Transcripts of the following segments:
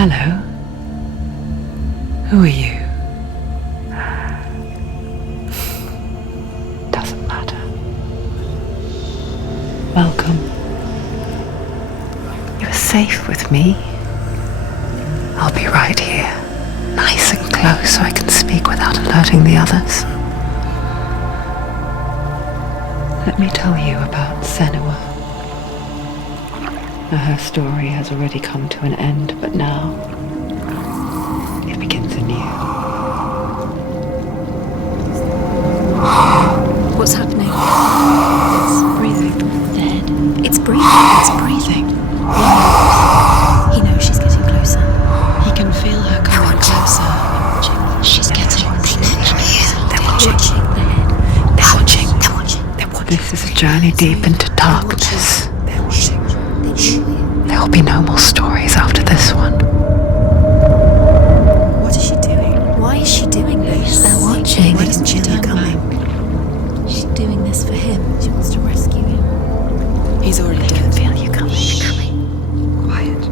Hello. Who are you? Doesn't matter. Welcome. You're safe with me. I'll be right here, nice and close so I can speak without alerting the others. Let me tell you about Senua. Her story has already come to an end, but now it begins anew. What's happening? It's breathing. Dead. It's breathing. It's breathing. He knows she's getting closer. He can feel her coming closer. She's getting closer. They're watching. They're watching. They're watching. They're watching. This is a journey deep into darkness. They're watching. There will be no more stories after this one. What is she doing? Why is she doing this? They're watching. Why doesn't she turn back? She's doing this for him. She wants to rescue him. He's already dead. I can feel you coming. Quiet.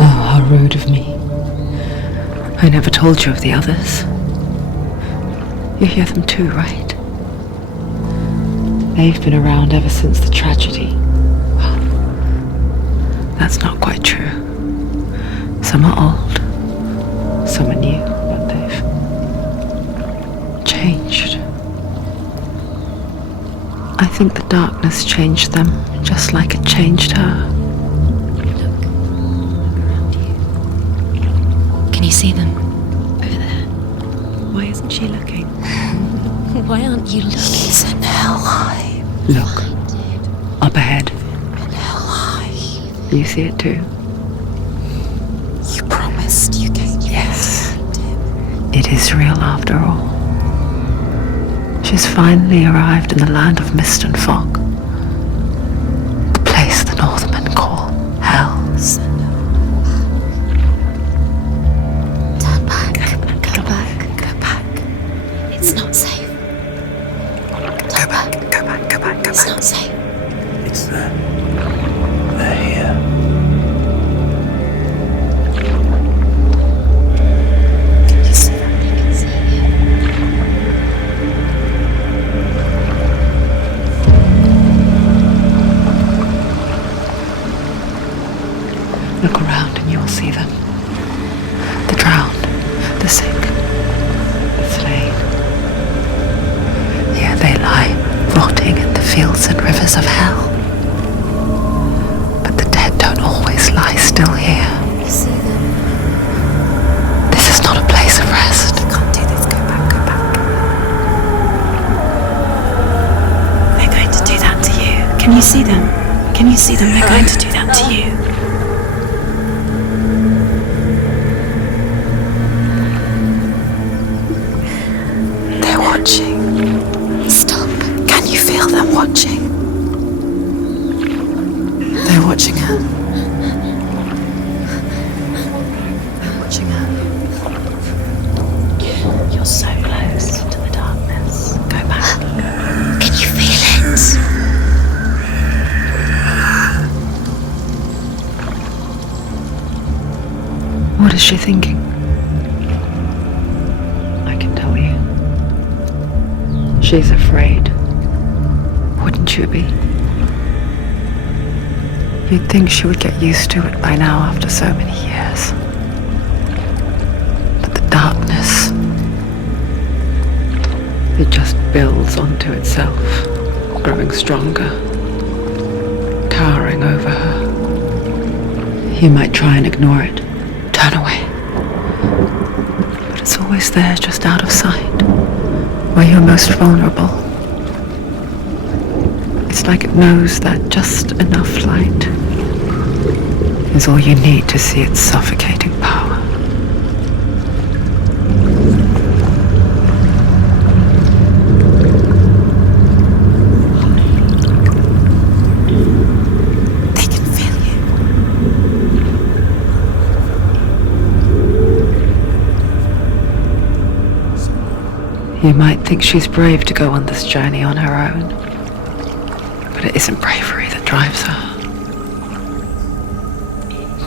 Oh, how rude of me. I never told you of the others. You hear them too, right? They've been around ever since the tragedy. Well, that's not quite true. Some are old, some are new, but they've changed. I think the darkness changed them, just like it changed her. Look around you. Can you see them? Over there. Why isn't she looking? Why aren't you looking? He's in hell. Look, up ahead. In hell. You see it too? You promised you gave me. Yes. It is real after all. She's finally arrived in the land of mist and fog. The place the Northmen call Hell. Turn back. Go back. Go back. It's not safe. Go back, go back, go back, go It's back. not safe. It's them. They're here. Can you see them? I can see you. Look around and you'll see them. The drowned, the sick, the slain. Here they lie, rotting in the fields and rivers of hell. But the dead don't always lie still here. You see them. This is not a place of rest. You can't do this. Go back. Go back. They're going to do that to you. Can you see them? Can you see them? They're going to do that to you. They're watching. Stop. Can you feel them watching? They're watching her. They're watching her. You're so close to the darkness. Go back. Can you feel it? What is she thinking? I can tell you. She's afraid. Wouldn't you be? You'd think she would get used to it by now after so many years. But the darkness, it just builds onto itself, growing stronger, towering over her. You might try and ignore it, turn away. But it's always there, just out of sight, where you're most vulnerable. It's like it knows that just enough light is all you need to see its suffocating power. They can feel you. You might think she's brave to go on this journey on her own, but it isn't bravery that drives her.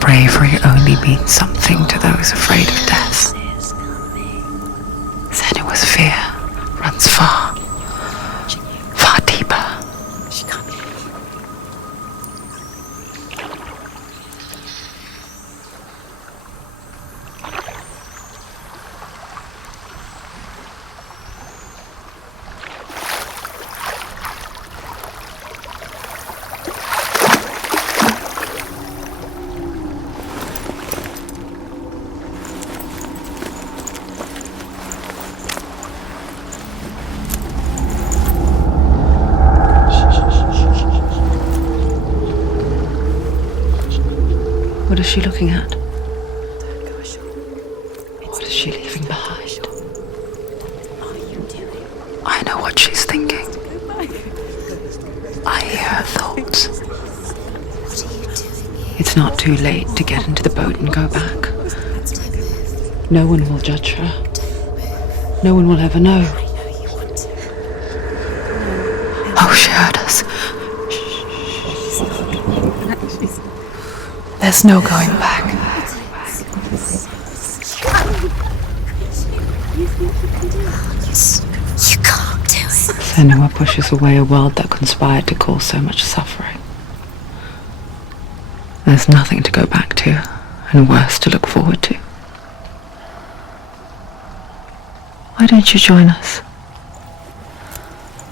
bravery only means something to those afraid of death. Senua'S fear runs far, far deeper. She can't be. What is she looking at? What is she leaving behind? What are you doing? I know what she's thinking. I hear her thoughts. What are you doing here? It's not too late to get into the boat and go back. No one will judge her. No one will ever know. I know you want to. Oh, she heard us. There's no going back. You can't do it. Senua pushes away a world that conspired to cause so much suffering. There's nothing to go back to, and worse to look forward to. Why don't you join us?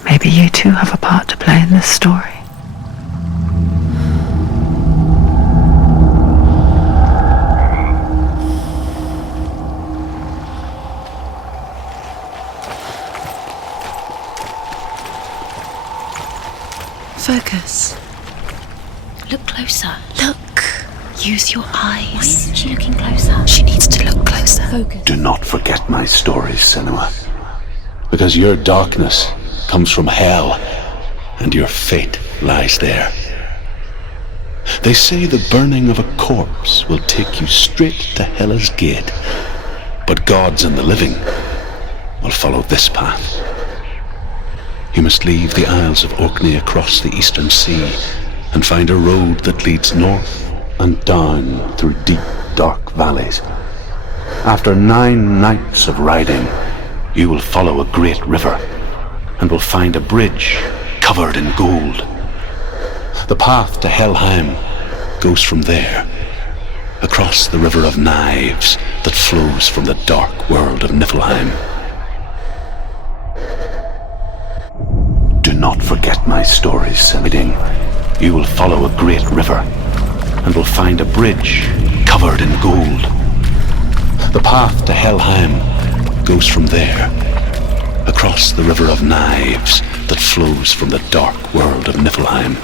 Maybe you too have a part to play in this story. Focus. Look closer. Look. Use your eyes. Why isn't she looking closer? She needs to look closer. Focus. Do not forget my stories, Senua. Because your darkness comes from hell, and your fate lies there. They say the burning of a corpse will take you straight to Hela's gate, but gods and the living will follow this path. You must leave the Isles of Orkney across the eastern sea and find a road that leads north and down through deep, dark valleys. After 9 nights of riding, you will follow a great river and will find a bridge covered in gold. The path to Helheim goes from there, across the river of knives that flows from the dark world of Niflheim. Do not forget my stories, Senua. You will follow a great river and will find a bridge covered in gold. The path to Helheim goes from there, across the river of knives that flows from the dark world of Niflheim.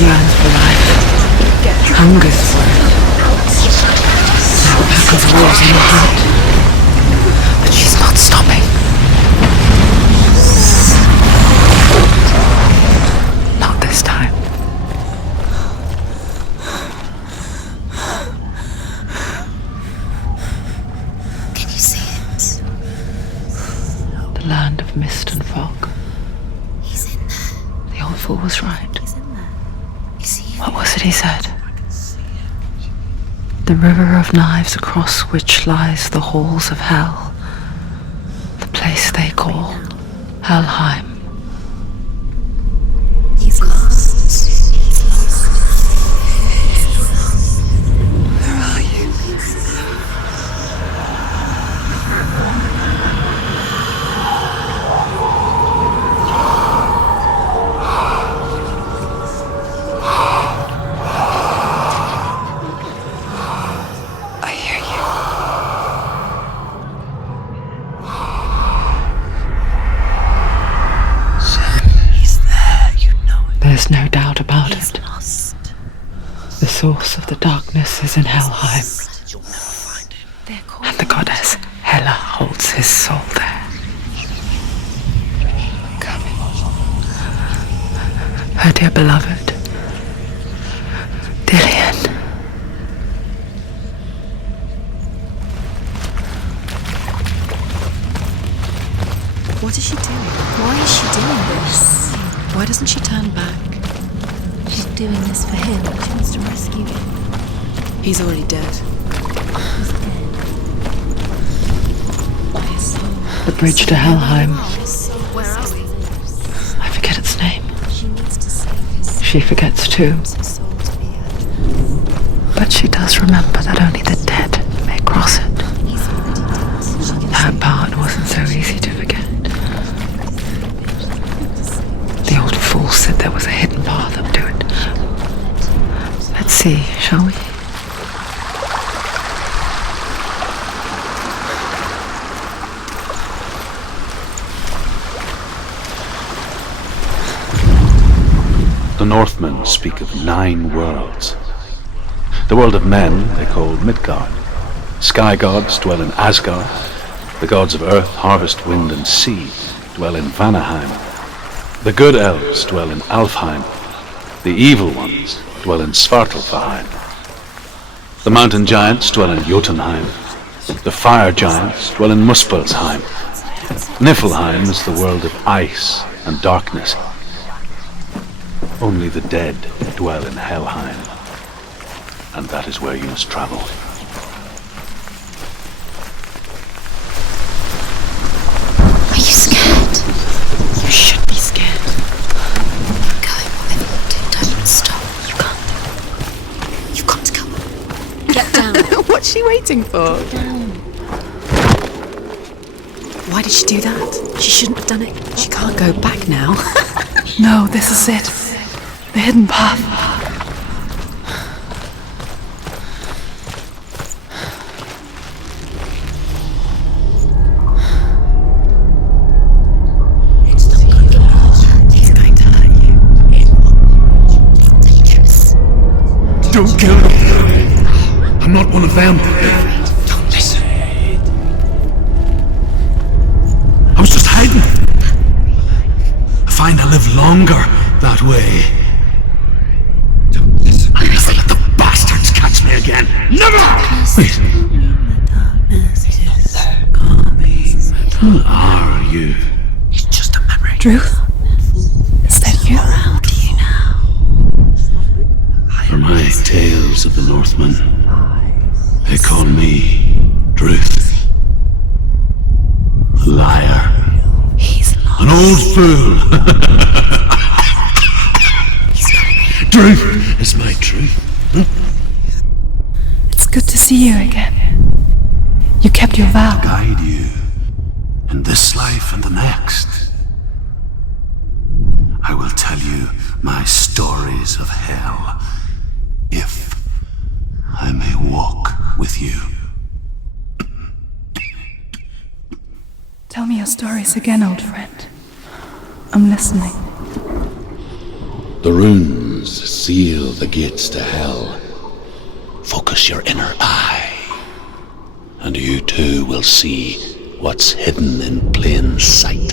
Yearns for life, hungers for it. Now a pack of wolves in her heart, but she's not stopping. Not this time. Can you see it? The land of mist and fog. He's in there. The old fool was right. He's in there. Is he? What was it he said? The river of knives across which lies the halls of hell, the place they call Helheim. He's lost. He's lost. Where are you? I hear you. He's there, you know it. There's no doubt about He's it. lost. The source of the darkness is in Helheim, You'll never find him. They're called. and the goddess Hela holds his soul there. Coming. her dear beloved, Dillian. What is she doing? Why is she doing this? Why doesn't she turn back? She's doing this for him. She wants to rescue him. He's already dead. He's dead. The bridge to Helheim. Where are we? I forget its name. She needs to save his She forgets too. soul to be at. But she does remember that only the dead may cross it. He's already dead. She can That part wasn't so easy to forget. The old fool said there was a hidden path up to it. Let's see, shall we? The Northmen speak of 9 worlds. The world of men they call Midgard. Sky gods dwell in Asgard. The gods of earth, harvest, wind and sea dwell in Vanaheim. The good elves dwell in Alfheim. The evil ones dwell in Svartalfheim. The mountain giants dwell in Jotunheim. The fire giants dwell in Muspelheim. Niflheim is the world of ice and darkness. Only the dead dwell in Helheim, and that is where you must travel. Are you scared? You should be scared. Keep going, whatever you do, don't stop. You can't. You've got to go. Get down. What's she waiting for? Why did she do that? She shouldn't have done it. She can't go back now. No, this is it. The hidden path. It's not going to hurt. It's going to hurt you. It's dangerous. Don't kill me. I'm not one of them. Don't listen. I was just hiding. I find I live longer that way. I'll never let the bastards catch me again. Never! Wait. Who are you? It's just a memory. Drew? Is that you? Around you now. For my tales of the Northmen, they call me Druth. A liar. He's lost. An old fool. Truth is my truth. It's good to see you again. You kept your vow. Guide you in this life and the next. I will tell you my stories of hell, if I may walk with you. Tell me your stories again, old friend. I'm listening. The runes seal the gates to hell. Focus your inner eye, and you too will see what's hidden in plain sight.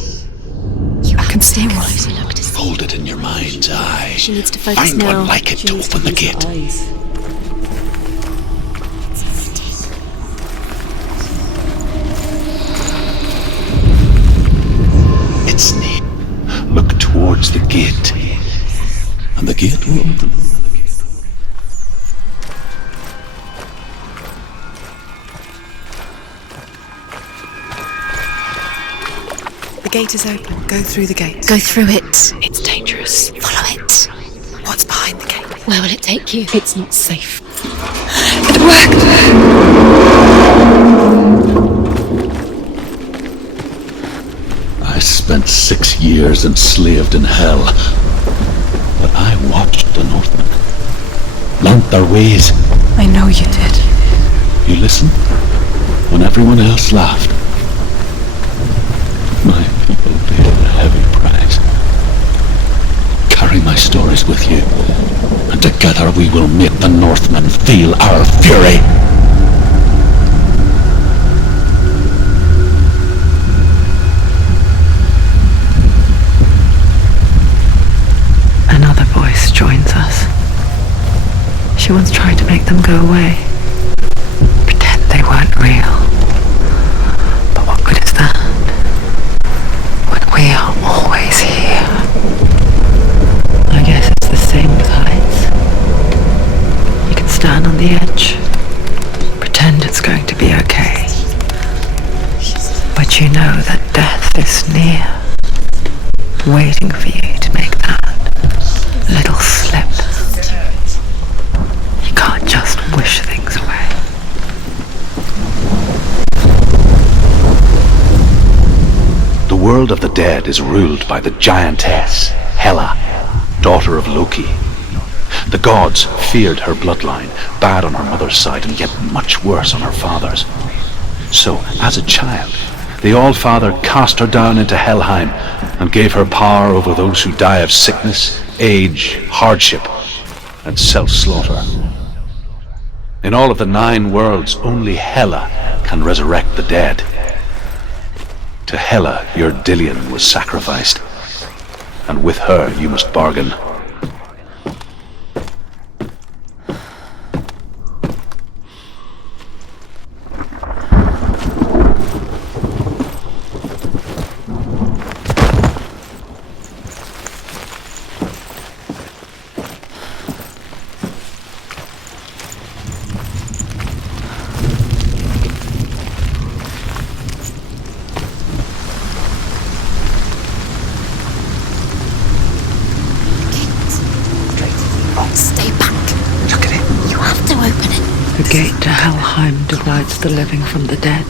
I can stay Closer right. look to see. Hold it in your mind's eye. She needs to focus Find now. one like it to open the gate. It's neat. Look towards the gate, and the gate will open. The gate is open. Go through the gate. Go through it. It's dangerous. Follow it. What's behind the gate? Where will it take you? It's not safe. It worked. I spent 6 years enslaved in hell, but I watched the Northmen, learnt their ways. I know you did. You listened when everyone else laughed. My people paid a heavy price. Carry my stories with you, and together we will make the Northmen feel our fury. Another She once tried to make them go away. Pretend they weren't real. But what good is that? When we are always here. I guess it's the same with heights. You can stand on the edge, pretend it's going to be okay. But you know that death is near, waiting for you to make that little slip. You can't just wish things away. The world of the dead is ruled by the giantess, Hela, daughter of Loki. The gods feared her bloodline, bad on her mother's side and yet much worse on her father's. So, as a child, the All-Father cast her down into Helheim and gave her power over those who die of sickness, age, hardship, and self-slaughter. In all of the 9 worlds, only Hela can resurrect the dead. To Hela, your Dillion was sacrificed, and with her you must bargain. Stay back. Look at it. You have to open it. The gate to Helheim divides the living from the dead.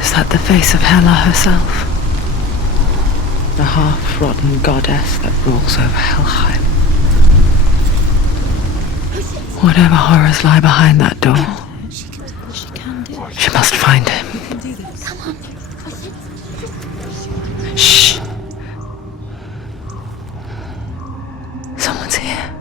Is that the face of Hela herself? The half-rotten goddess that rules over Helheim. Whatever horrors lie behind that door, she must find him. Shh. Someone's here.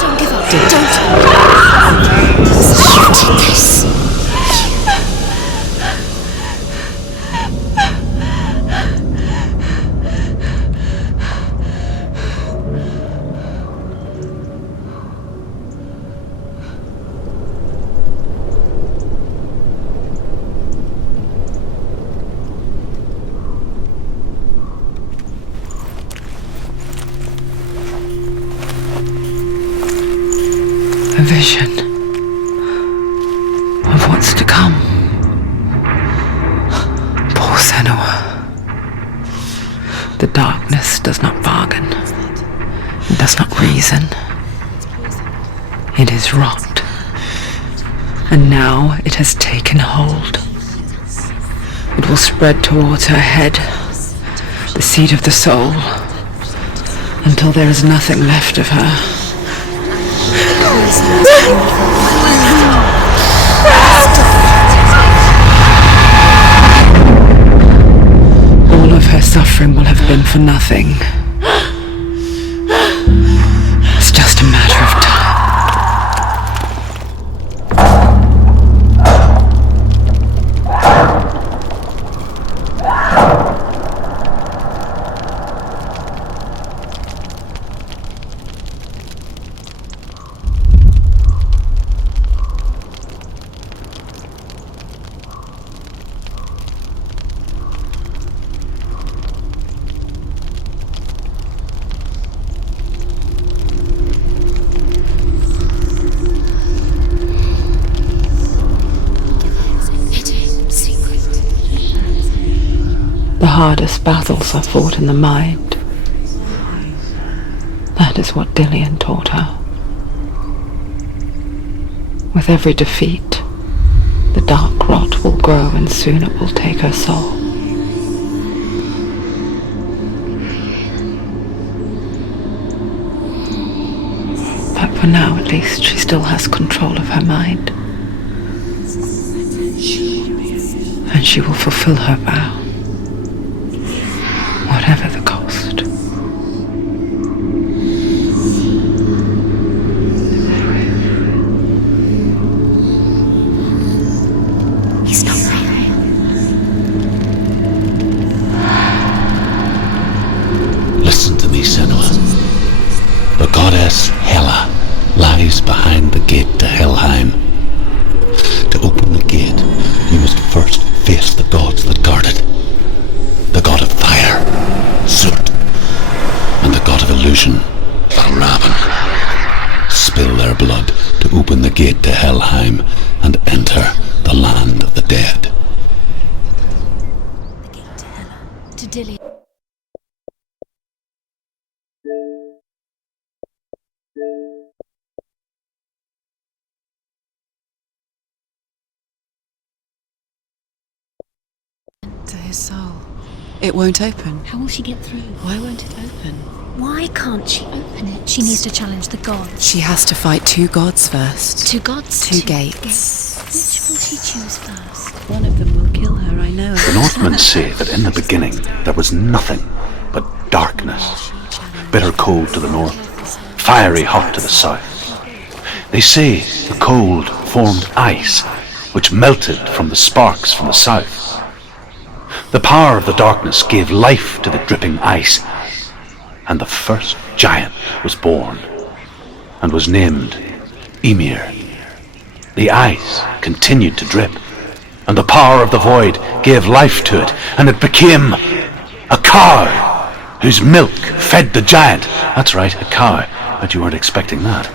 Don't give up. Don't. You did this. A vision of what's to come. Poor Senua. The darkness does not bargain. It does not reason. It is rot. And now it has taken hold. It will spread towards her head, the seat of the soul, until there is nothing left of her. All of her suffering will have been for nothing. It's just a matter of time. The hardest battles are fought in the mind. That is what Dillion taught her. With every defeat, the dark rot will grow and soon it will take her soul. But for now, at least, she still has control of her mind. And she will fulfill her vow. Whatever the cost. He's not there. Listen to me, Senua. The goddess Hela lies behind the gate to Helheim. To open the gate, you must first face the gods that guard it. The god of fire, Soot, and the god of illusion, Valravn. Spill their blood to open the gate to Helheim and enter the land of the dead. The gate to Hela, to Dillion. To his soul. It won't open. How will she get through? Why won't it open? Why can't she open it? She needs to challenge the gods. She has to fight two gods first. Two gods? Two gates. Which will she choose first? One of them will kill her, I know. The Northmen say that in the beginning there was nothing but darkness. Bitter cold to the north, fiery hot to the south. They say the cold formed ice, which melted from the sparks from the south. The power of the darkness gave life to the dripping ice, and the first giant was born, and was named Ymir. The ice continued to drip, and the power of the void gave life to it, and it became a cow, whose milk fed the giant. That's right, a cow. Bet you weren't expecting that.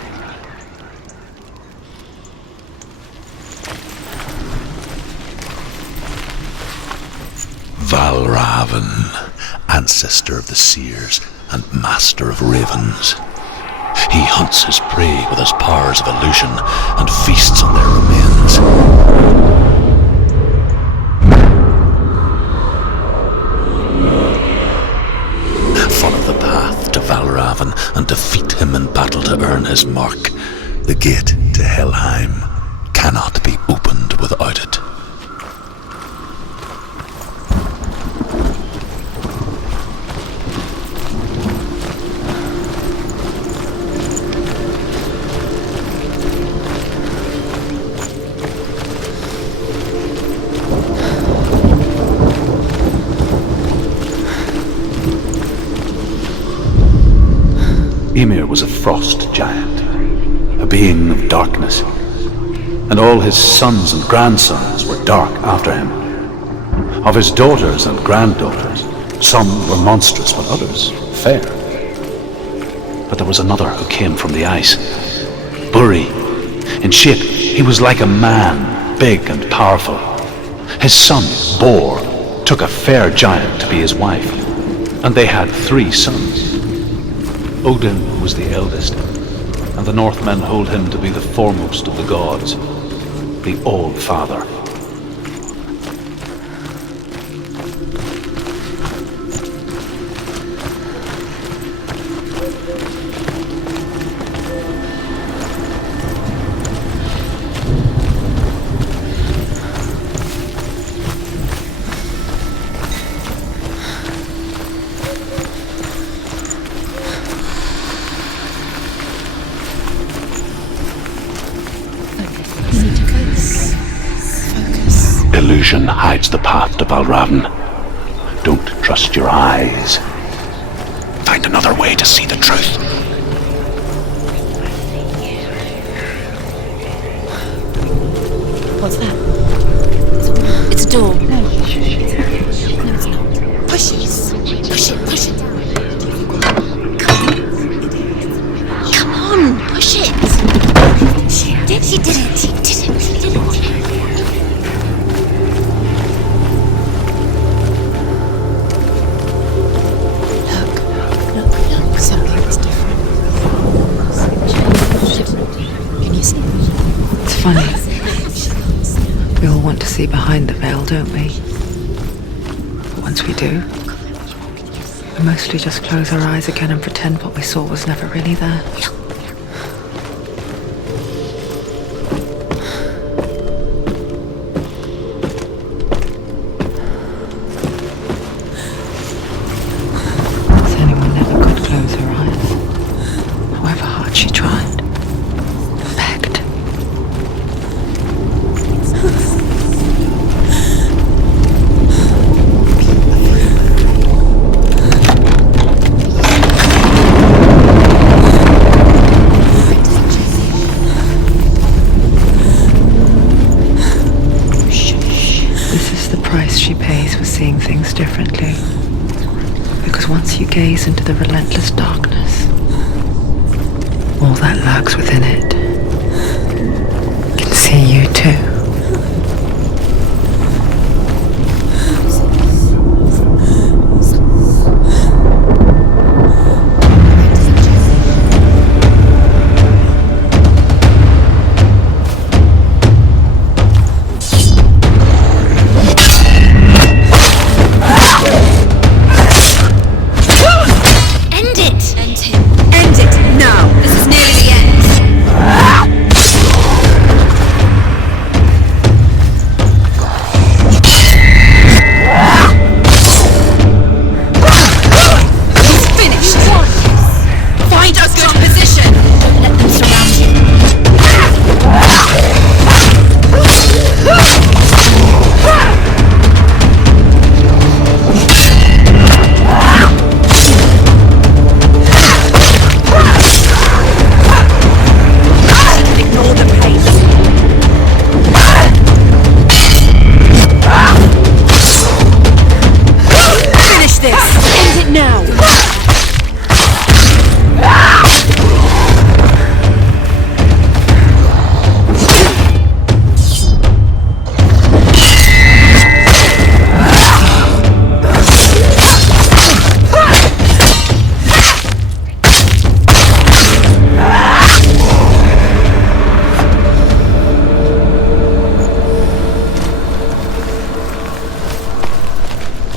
Valravn, ancestor of the seers and master of ravens. He hunts his prey with his powers of illusion and feasts on their remains. Follow the path to Valravn and defeat him in battle to earn his mark. The gate to Helheim cannot be opened without it. Ymir was a frost giant, a being of darkness, and all his sons and grandsons were dark after him. Of his daughters and granddaughters, some were monstrous, but others fair. But there was another who came from the ice. Buri. In shape, he was like a man, big and powerful. His son, Bor, took a fair giant to be his wife, and they had 3 sons. Odin was the eldest, and the Northmen hold him to be the foremost of the gods, the All-Father. Illusion hides the path to Valravn. Don't trust your eyes. Find another way to see the truth. What's that? It's a door. No, it's not. Push it. Push it. Push it. Come on, push it. He did it. Look, something's different. Can you see? It's funny. We all want to see behind the veil, don't we? But once we do, we mostly just close our eyes again and pretend what we saw was never really there. Differently, because once you gaze into the relentless darkness, all that lurks within it can see you too.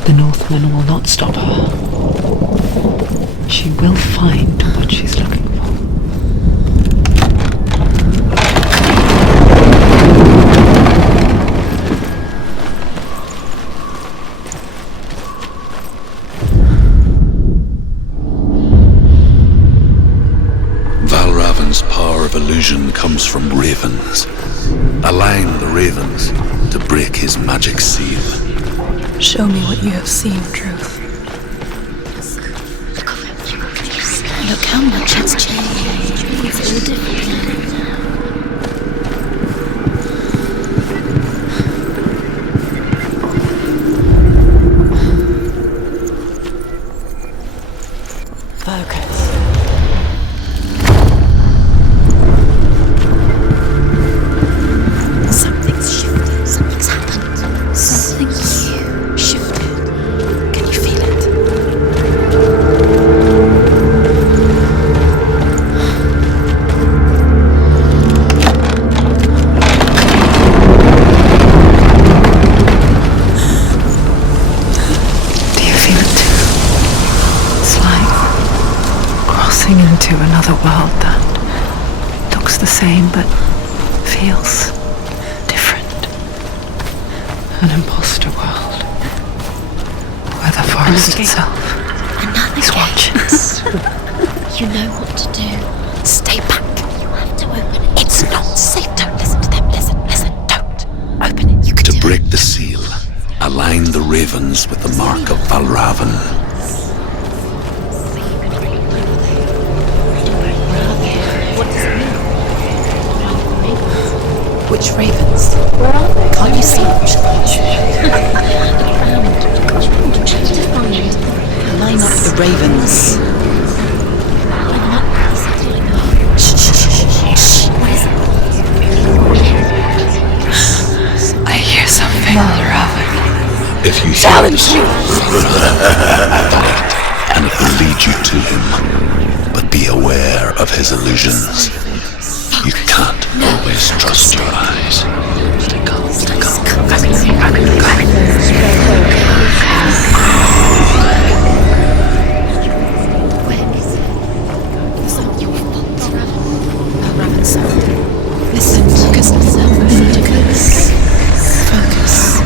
The Northman will not stop her. She will find what she's looking for. Valravn's power of illusion comes from ravens. Align the ravens to break his magic seal. Show me what you have seen, Truth. Look how much it's changed. It's all different now. Focus. Something's shifted. Something's happened. Something you shifted. Can you feel it? Do you feel it too? It's like crossing into another world that looks the same but feels different. An imposter world where the forest itself is watching. You know what to do. Stay back. You have to open it. It's not safe. Don't listen to them. Listen, don't. Open it. You can To do break it. the seal, align the ravens with the mark of Valravn. What does it mean? Which ravens? Where are they? Can't you see them? The ground. Try to find Line up the ravens. I hear something. Valravn. If you hear the sound, and it will lead you to him. But be aware of his illusions. You can't always trust your eyes. Where is it? It's not your fault, Valravn. Listen, focus. Focus.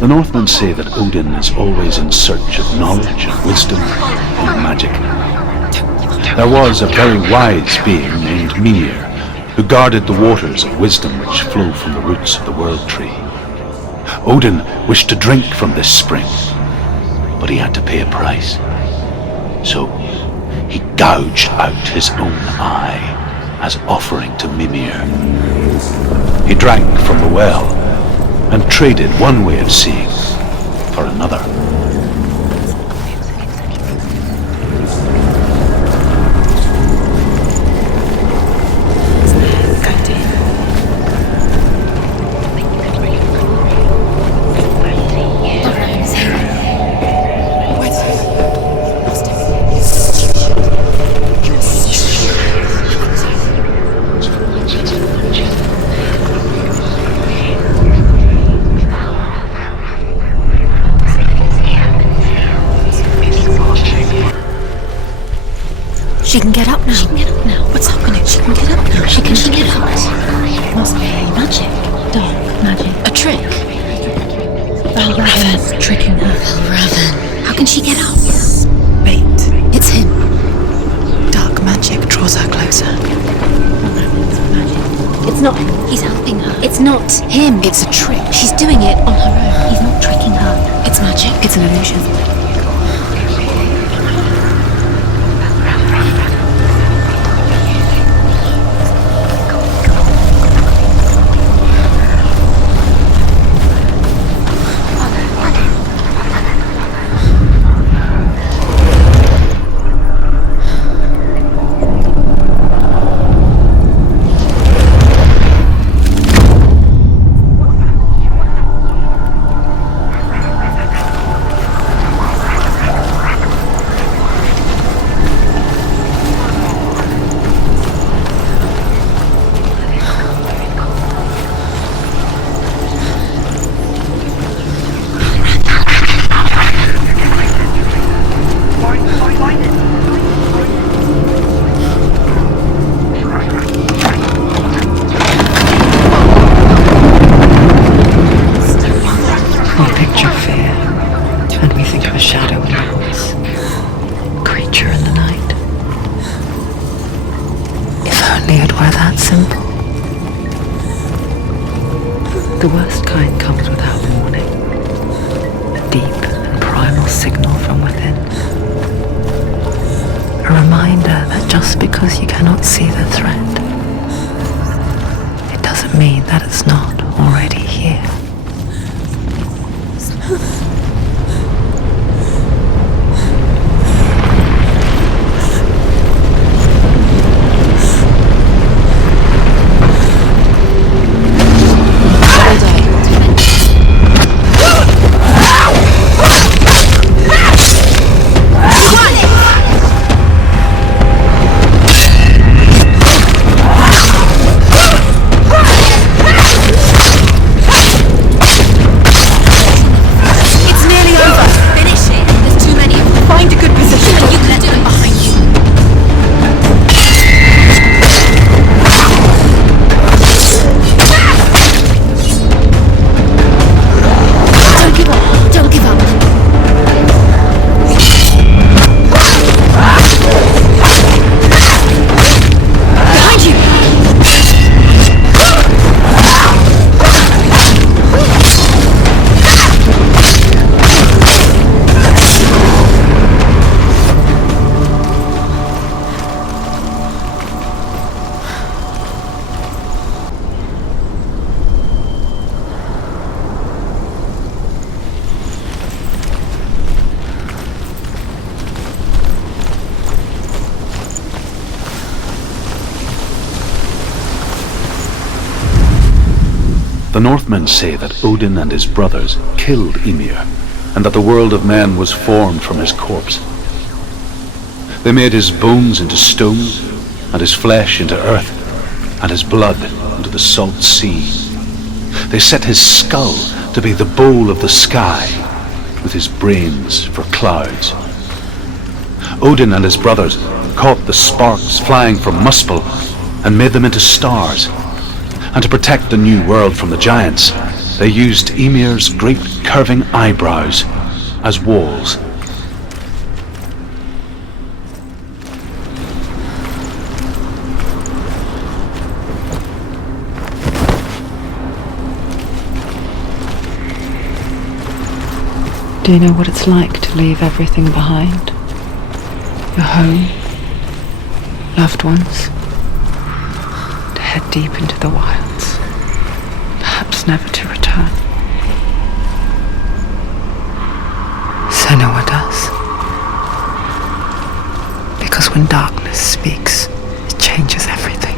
The Northmen say that Odin is always in search of knowledge and wisdom and magic. There was a very wise being named Mimir, who guarded the waters of wisdom which flow from the roots of the world tree. Odin wished to drink from this spring, but he had to pay a price. So he gouged out his own eye as offering to Mimir. He drank from the well and traded one way of seeing for another. She can get up now. She can get up now. What's happening? She can get up now. She can get up. Must be magic. Dark magic. A trick. Valravn tricking her. Valravn. How can she get up? Bait. It's him. Dark magic draws her closer. It's not him. He's helping her. It's not him. It's a trick. She's doing it on her own. He's not tricking her. It's magic. It's an illusion. The worst kind comes without warning. A deep and primal signal from within. A reminder that just because you cannot see the threat, it doesn't mean that it's not already here. The Northmen say that Odin and his brothers killed Ymir, and that the world of men was formed from his corpse. They made his bones into stone, and his flesh into earth, and his blood into the salt sea. They set his skull to be the bowl of the sky, with his brains for clouds. Odin and his brothers caught the sparks flying from Muspel and made them into stars. And to protect the new world from the giants, They used Ymir's great curving eyebrows as walls. Do you know what it's like to leave everything behind? Your home, loved ones, to head deep into the wilds, perhaps never to return. Senua does. Because when darkness speaks, it changes everything,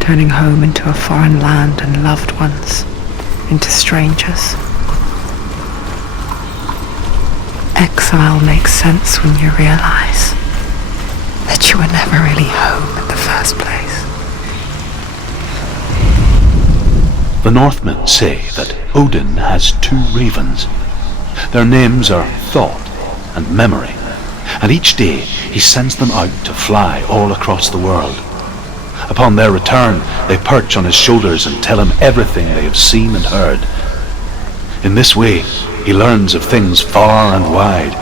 turning home into a foreign land and loved ones into strangers. Exile makes sense when you realize that you were never really home in the first place. The Northmen say that Odin has 2 ravens. Their names are Thought and Memory, and each day he sends them out to fly all across the world. Upon their return, they perch on his shoulders and tell him everything they have seen and heard. In this way, he learns of things far and wide,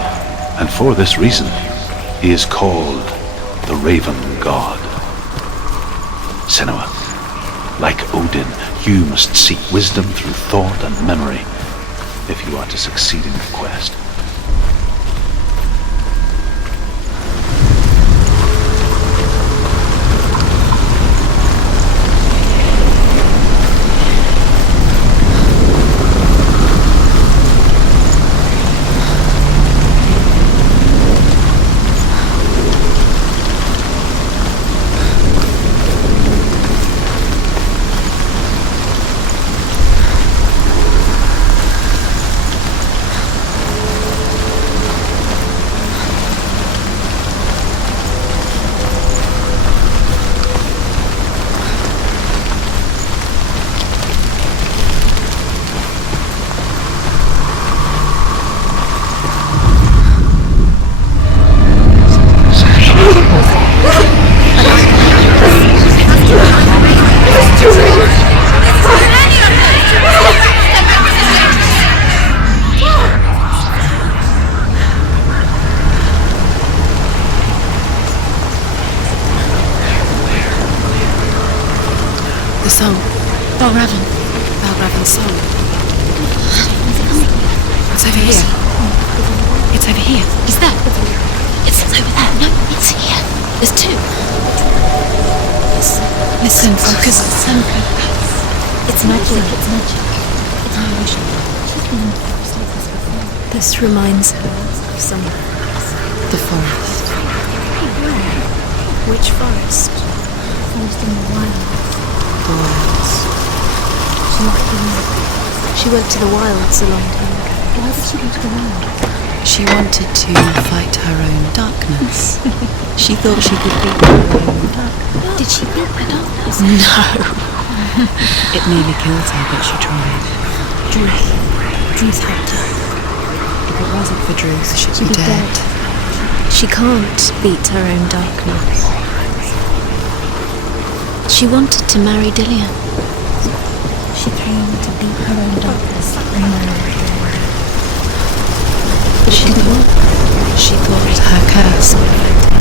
and for this reason, he is called the Raven God. Senua, like Odin, you must seek wisdom through thought and memory if you are to succeed in your quest. song. Valravn's song. It's over here. It's over here. Is that? It's over there. No, it's here. There's 2. Listen, focus. It's magic. It's magic. It's magic. This reminds her of somewhere. The forest. Which forest? Forest in the wild. The wilds. She went to the wilds a long time ago. Why did she go to the wild? She wanted to fight her own darkness. She thought she could beat her own darkness. Did she beat the darkness? No. It nearly killed her, but she tried. Druth helped her. If it wasn't for Druth, she'd be dead. She can't beat her own darkness. She wanted to marry Dillion. She came to beat her own darkness and marry him. But she didn't. She thought her curse would affect him.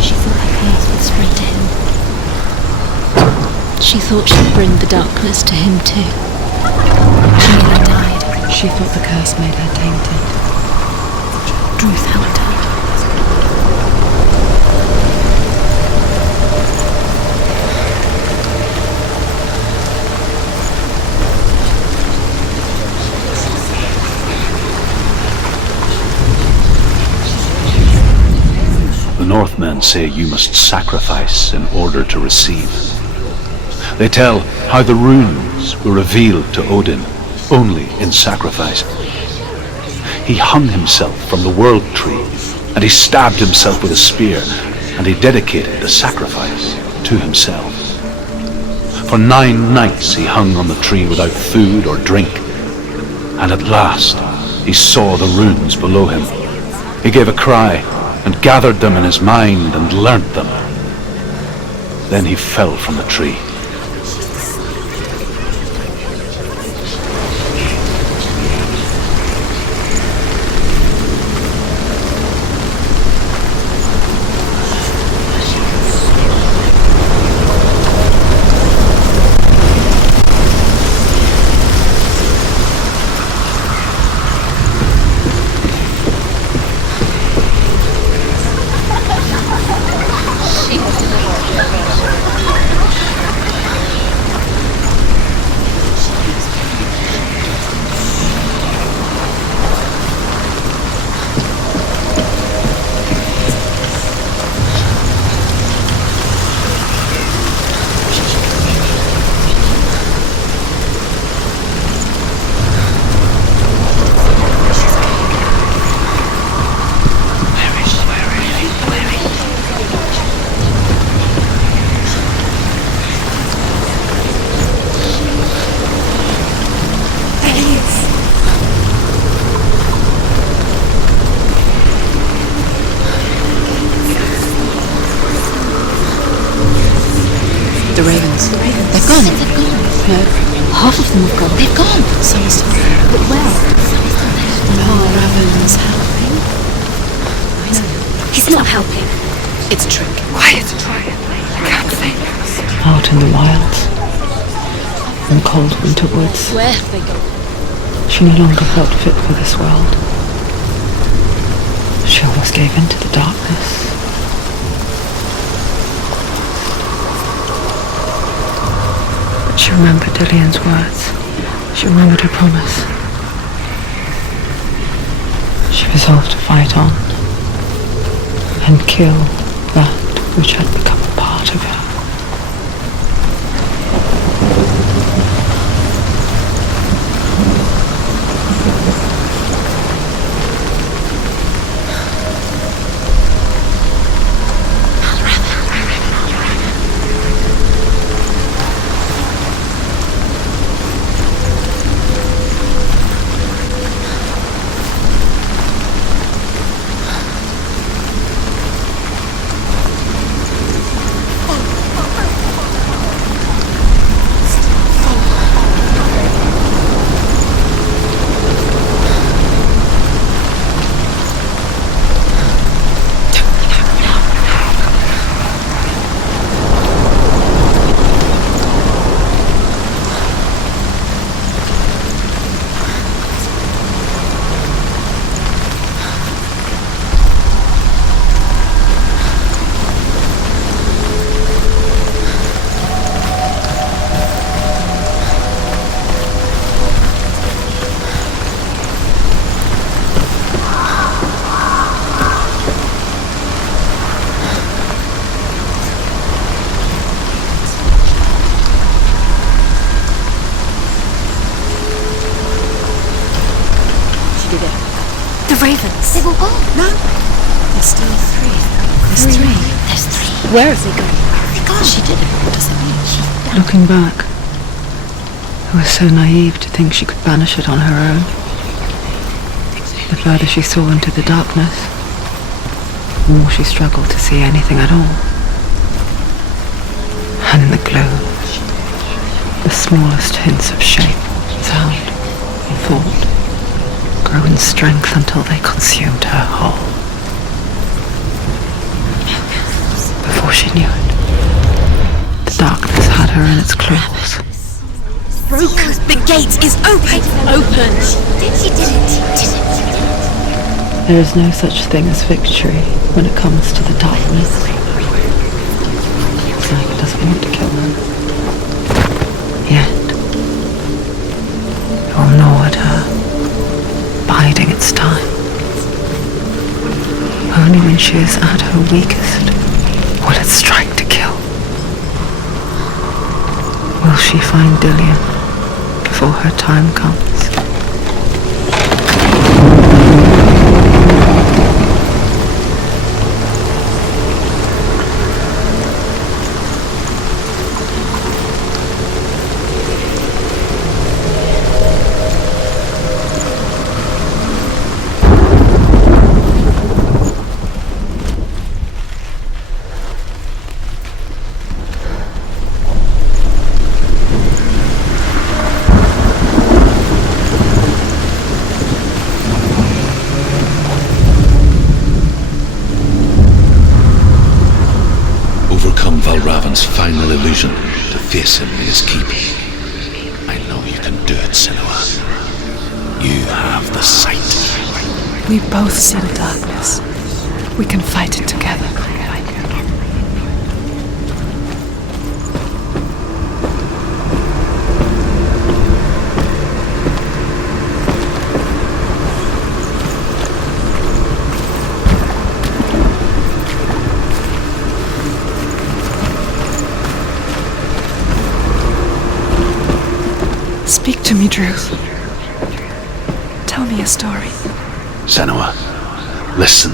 She thought her curse would spread to him. She thought she'd bring the darkness to him too. She nearly died. She thought the curse made her tainted. Druth helped her. The Northmen say you must sacrifice in order to receive. They tell how the runes were revealed to Odin only in sacrifice. He hung himself from the world tree, and he stabbed himself with a spear, and he dedicated the sacrifice to himself. For 9 nights he hung on the tree without food or drink, and at last he saw the runes below him. He gave a cry, and gathered them in his mind and learnt them. Then he fell from the tree. No. Half of them have gone. They've gone. Some are still there. But where? Valravn's helping. No. He's not helping. It's a trick. Quiet. I can't think. Out in the wilds, in the cold winter woods, Where have they gone? she no longer felt fit for this world. She almost gave in to the darkness. But she remembered Dillian's words. She remembered her promise. She resolved to fight on and kill that which had become a part of her. Ravens. They've all gone. No. There's still three. There's three. There's three. Where have they gone? They gone. She did it. What does it mean? Looking back, it was so naive to think she could banish it on her own. The further she saw into the darkness, the more she struggled to see anything at all. And in the gloom, the smallest hints of shape, sound, or thought grew in strength until they consumed her whole. Before she knew it, the darkness had her in its claws. Broken. The gate is open. Open. She did it. There is no such thing as victory when it comes to the darkness. It's like it doesn't want to kill them. Yet, it will gnaw at her, biding its time. Only when she is at her weakest will it strike to kill. Will she find Dillian before her time comes? Valravn's final illusion to face him in his keep. I know you can do it, Senua. You have the sight. We both see the darkness. We can fight it together. Speak to me, Drew. Tell me a story. Senua, listen.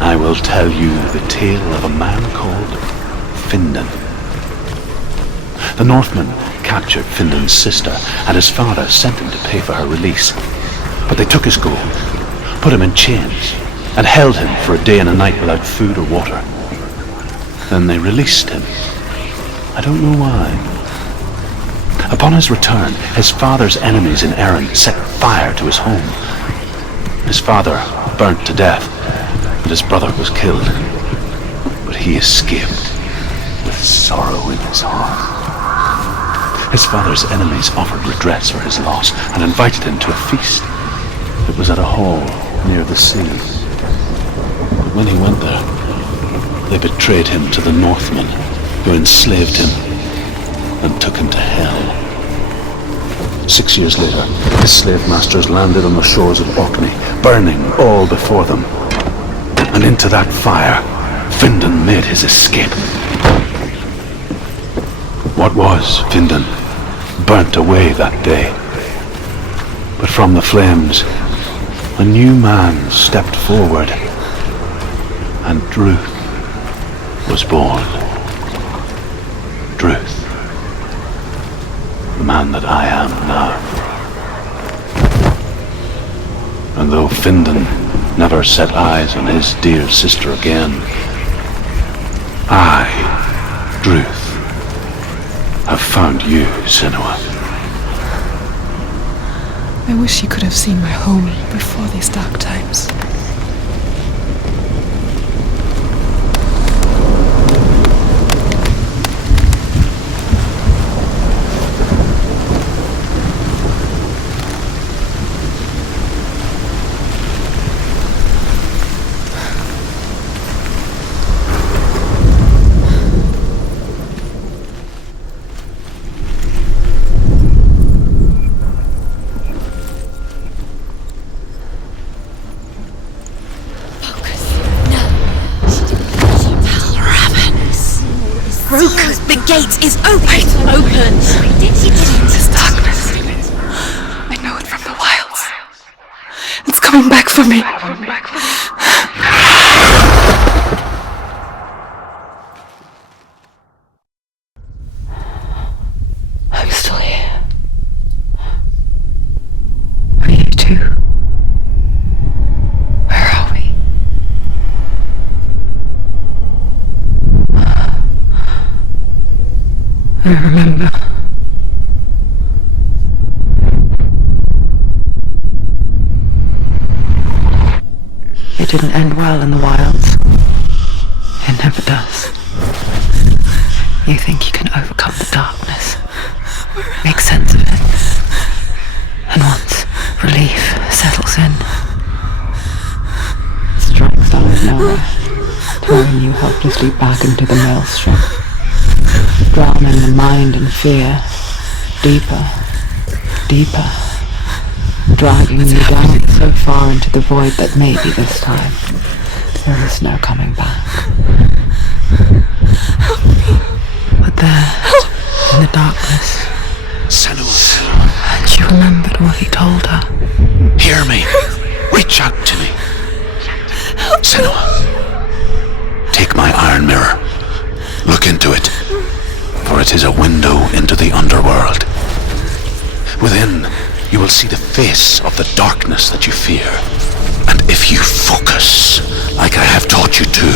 I will tell you the tale of a man called Findan. The Northmen captured Findan's sister, and his father sent him to pay for her release. But they took his gold, put him in chains, and held him for a day and a night without food or water. Then they released him. I don't know why. Upon his return, his father's enemies in Erin set fire to his home. His father burnt to death, and his brother was killed. But he escaped with sorrow in his heart. His father's enemies offered redress for his loss and invited him to a feast. It was at a hall near the sea. But when he went there, they betrayed him to the Northmen, who enslaved him and took him to hell. 6 years later, his slave masters landed on the shores of Orkney, burning all before them. And into that fire, Findan made his escape. What was Findan burnt away that day. But from the flames, a new man stepped forward, and Druth was born. Druth, the man that I am now. And though Findan never set eyes on his dear sister again, I, Druth, have found you, Senua. I wish you could have seen my home before these dark times. The gate is open! Open! This darkness. I know it from the wilds. It's coming back for me. I'm still here. Are you too? Where are we? I remember. It didn't end well in the wilds. It never does. You think you can overcome the darkness, make sense of it, and once relief settles in, it strikes out of nowhere, throwing you helplessly back into the maelstrom, drowning the mind in fear, deeper, deeper, dragging you down so far into the void that maybe this time there is no coming back. But there, in the darkness, Senua, she remembered what he told her. hear me. Reach out to me. Senua, take my iron mirror. Look into it, for it is a window into the underworld. Within, you will see the face of the darkness that you fear. And if you focus, like I have taught you to,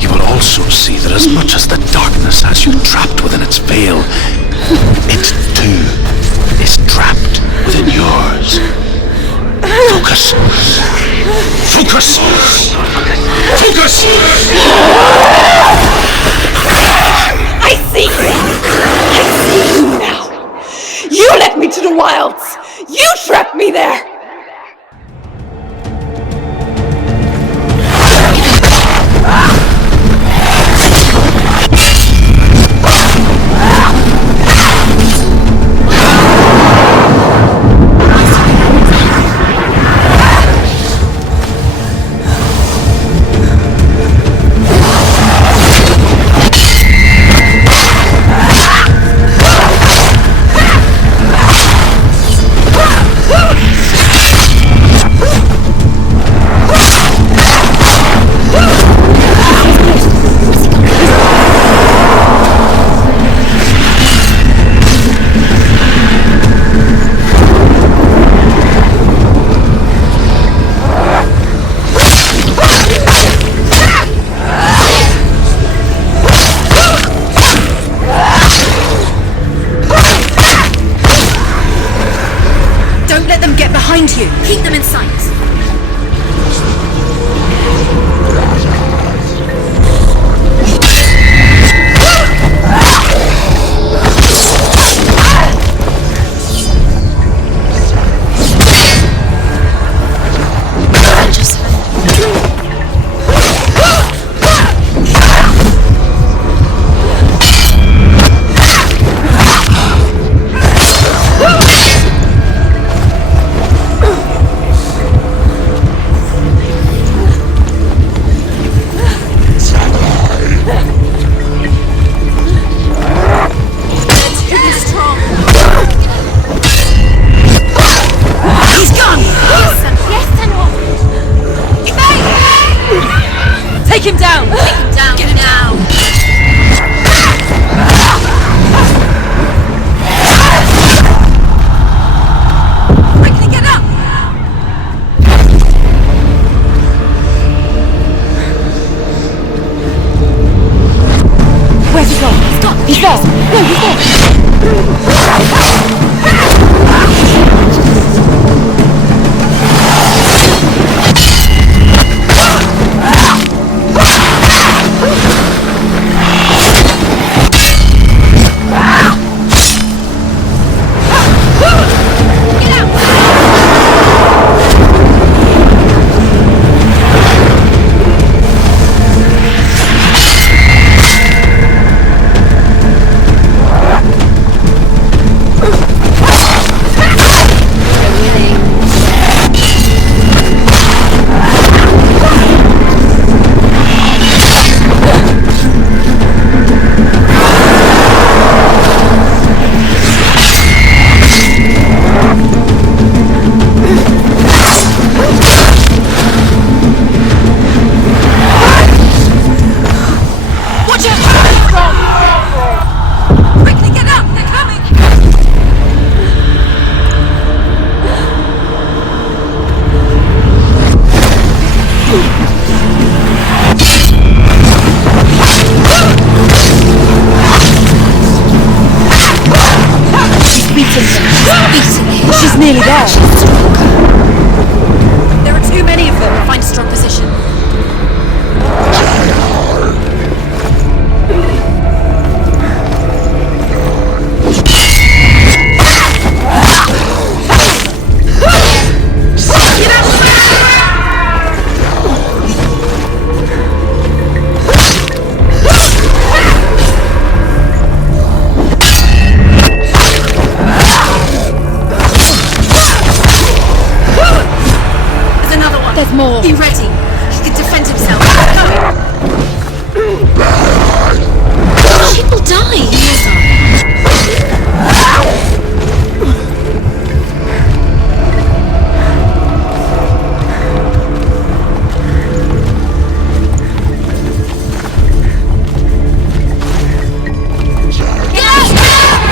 you will also see that as much as the darkness has you trapped within its veil, it too is trapped within yours. Focus! Focus! Focus! I see you! I see you now! You led me to the wilds! You trapped me there! behind you. Keep them in sight. Take him down! Take him down! Get him down! Quickly get up! Where's he gone? He's gone! He's lost! No, he's gone! She's nearly there. There are too many of them. Find a strong position. There's more. Be ready. He can defend himself. She will die. He will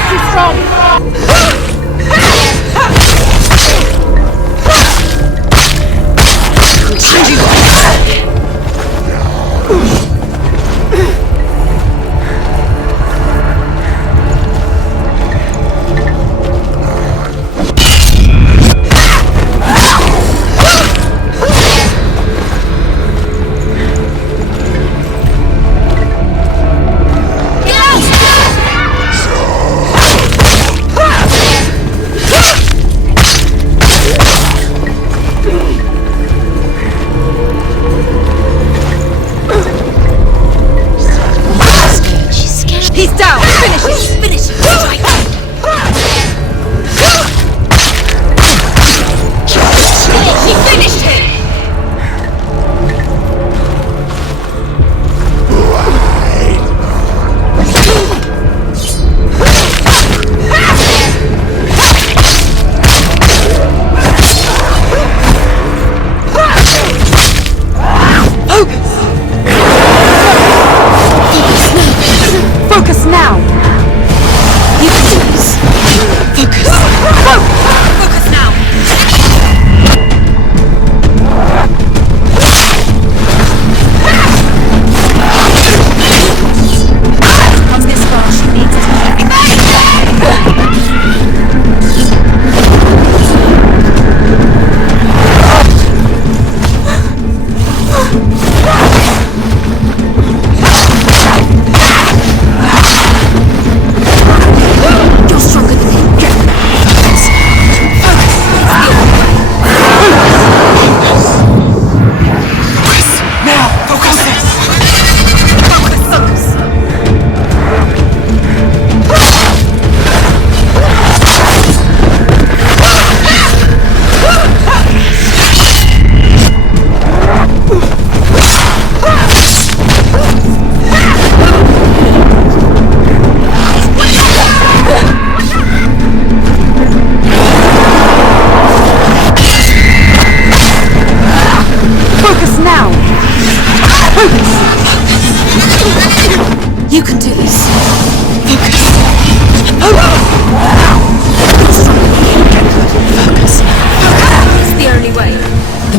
Too strong. Sconfiggi!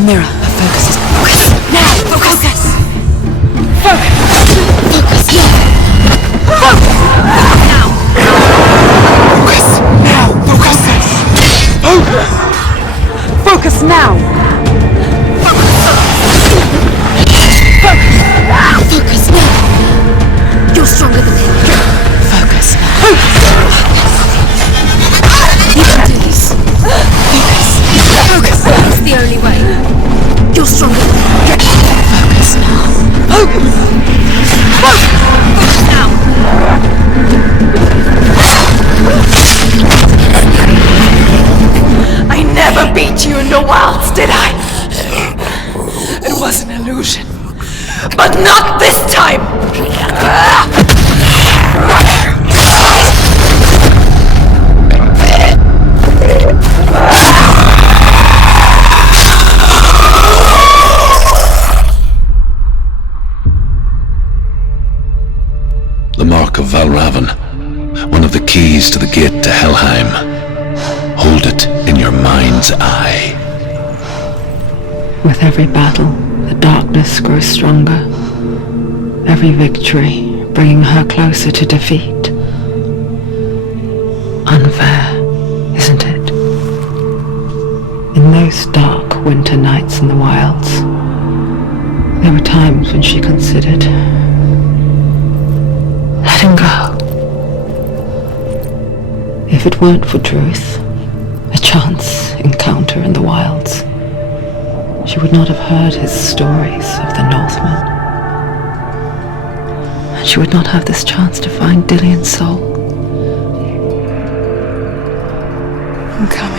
mirror. Her focus is... Focus! Now! Focus! Focus! Focus! Focus! Now! Focus! Now! Focus! Focus! Focus now! Focus now! You're stronger than him. Focus now. You can do this. Focus. Focus. It's the only way. You're stronger than him. Focus now. Focus. Focus. Focus now. I never beat you in the wilds, did I? It was an illusion. But not this time! The mark of Valravn, one of the keys to the gate to Helheim. Hold it in your mind's eye. With every battle, the darkness grows stronger. Every victory bringing her closer to defeat. Unfair, isn't it? In those dark winter nights in the wilds, there were times when she considered letting go. If it weren't for truth, a chance encounter in the wilds, she would not have heard his stories of the Northmen. And she would not have this chance to find Dillion's soul. I'm coming.